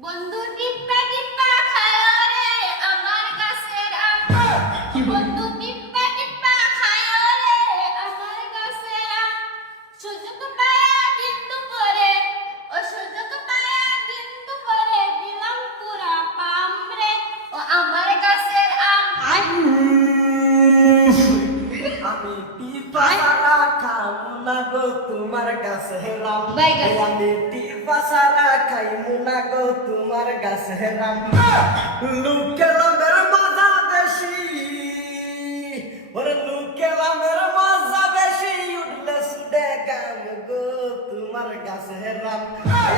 বন্ধু টিপ্পা টিপ্পা খায় রে আমার গাছের আম। বন্ধু টিপ্পা টিপ্পা খায় রে আমার গাছের আম। সুযোগ পায়া দিন দুপুরে, ও সুযোগ পায়া দিন দুপুরে দিলাম পুরা পাম রে ও আমার গাছের আম। আমি টিপা সারা খামু না গো তোমার গাছের আম। আমি টিপা সারা খাইমু না গো তোমার গাছের আম। লুকে লামের মজা বেশি, ওরে লুকে লামের মজা বেশি, উঠলে সুডে গাম গো তোমার গাছের আম।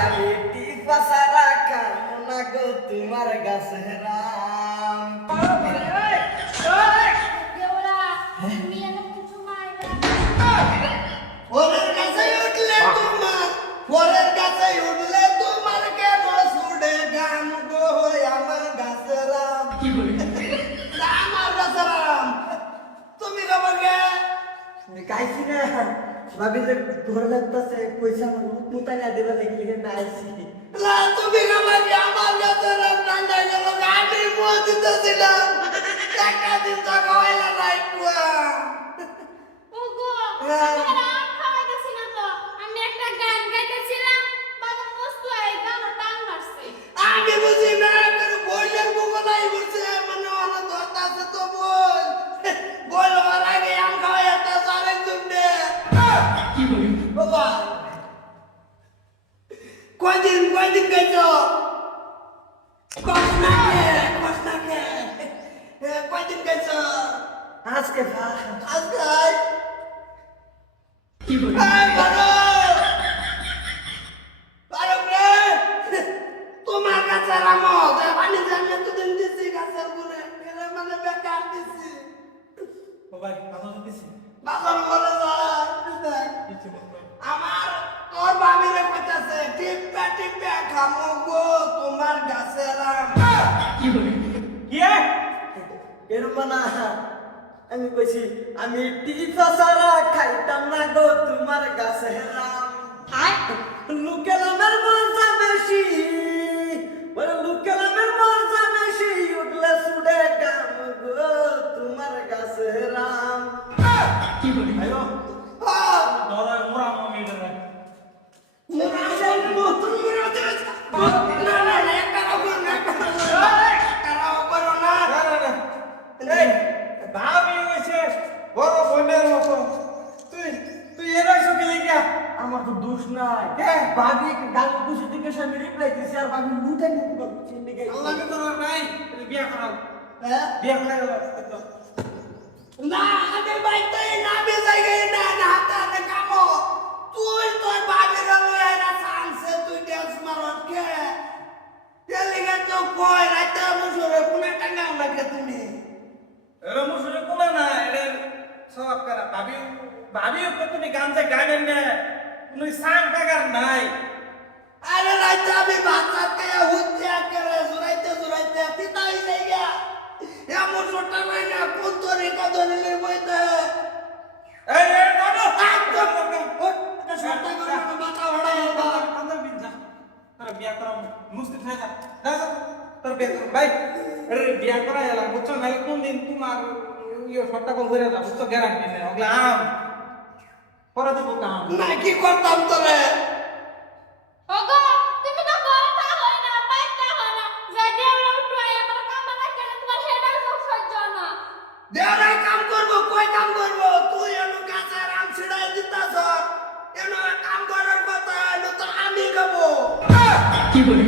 আমি টিপা সারা খামু না গো তোমার গাছের আম। দেওরা তুমি এনে কিছু মাইরা ওরের কাছে উঠলে তোমার, ওরের কাছে উঠলে তোমার কেন সুডে গান গো আমার গাছের আম। আমার গাছের আম তুমি আমাকে গাইছি না ভাবি যে ঘর লাগতেছে পয়সা মুতাইয়া দেবে দেখলি না আইছি না তুমি আমাকে আমার গাছের আম রান্না গেল আমি মুখ দিতেছিলাম টাকা দিন তো খাওয়াইলা নাই পুয়া। ওগো আমার আম খাওয়াইতেছি না তো, আমি একটা গান গাইতেছিলাম, বাবা বস্তু এই গান টান মারছে। আমি বুঝি না তোর বইয়ের বগলাই বসে মানে অনেক ধরতা আছে তো বল বল হওয়ার আগে আম খাওয়াই একটা সারেক দুমডে কি বলি বাবা কয়দিন গেছো কষ্টনাকে কয়দিন গেছো আজকে কি বলি তোমার গাছের আমো পানি জানলে তো দিন দিছি গাছের গুনে গেলে মানে বেকার দিছি ও ভাই কথা দিছি বাজার বলে আমার তোর বাবিরে কইতাছে টিপে খামু গো তোমার গাছের আম। কি বলি কি এরম না আমি কইছি আমি টিপা সারা খাইতাম না গো তোমার গাছের আম। লুকে লামের মজা বেশি, ওরে লুকে লামের মজা বেশি, উঠলে সুডে গাম গো তোমার গাছের আম। কি বলি আয়ো ধরে মোরা মামি ধরে মোরা জানবো তুমি মোরা দে না না না কারাও করো না এই ভাবি হইছে বড় বোনের মতো তুই এরাই সব লিখা আমার তো দোষ নাই ভাবি গাল খুশি থেকে আমি রিপ্লাই দিছি আর ভাবি লুটাই নিতে পারছি লিখে আল্লাহকে করো নাই বিয়া করাও বিয়া করাও না আমি বাইতে না বেজাই গে না হাতে কামো তুই তোর ভাবির লইয়া না সাংসে তুই ডান্স মারত কে তেলিগা তো কই রাতে মুসরে কোনা টাঙ্গা লাগে তুমি এর মুসরে কোনা না এর সব করা ভাবি তুমি গানতে গাইবেন না তুমি সাং টাকার নাই আরে রাতে আমি ভাত খাইয়া হুজ্জা করে জুরাইতে পিতাই যাইয়া এমন ছোটা নাই না কোন তোরে কদরে লই বইতে এই নানো একদম ছোটা করে মাথা হড়াই আন্দর বিনজা তোর বিয়া করা মুস্তি থাকে যা তোর বিয়া কর ভাই আরে বিয়া করা এলা বুঝছো না কোন দিন তোমার ইও ছোটা কোন করে যা বুঝছো গ্যারান্টি নেই ওগলা আম পরে দেব কাম না কি করতাম তোরে ওগো তুমি তো বলতা হয় না, পাইতা হয় না, যে দেওরা উঠে আমার কাম না কেন তোমার হেডা সহ্য না। দেওরা কাম করব কই কাম করব তুই এনো গাছের আম ছিড়াই দিতাছ এনো কাম করার কথা এনো তো আমি গাবো কি বলি